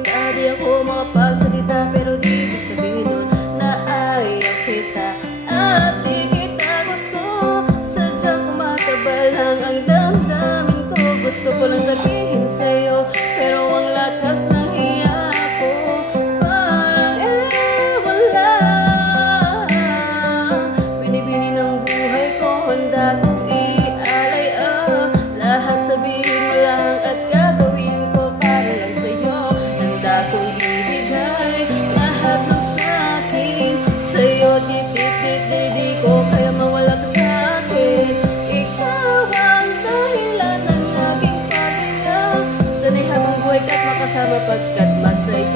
kita, di ako makapagsalita, pero di ibig sabihin nun na ayaw kita at di kita gusto. Sadyang tumatabal lang ang damdamin ko. Gusto ko lang sabihin sa'yo, pero ang lakas ng hiya ko parang wala. Binibini ng buhay ko, handa kong ialay lahat. Sabihin mo lang at gagawin ko para lang sa'yo. Handa kong ibigay lahat ng sa'kin sa'yo. Di ko kaya mawala ka sa'kin. Ikaw ang dahilan ng aking paghinga. Sana'y habang buhay ka't makasama pagkat masaya.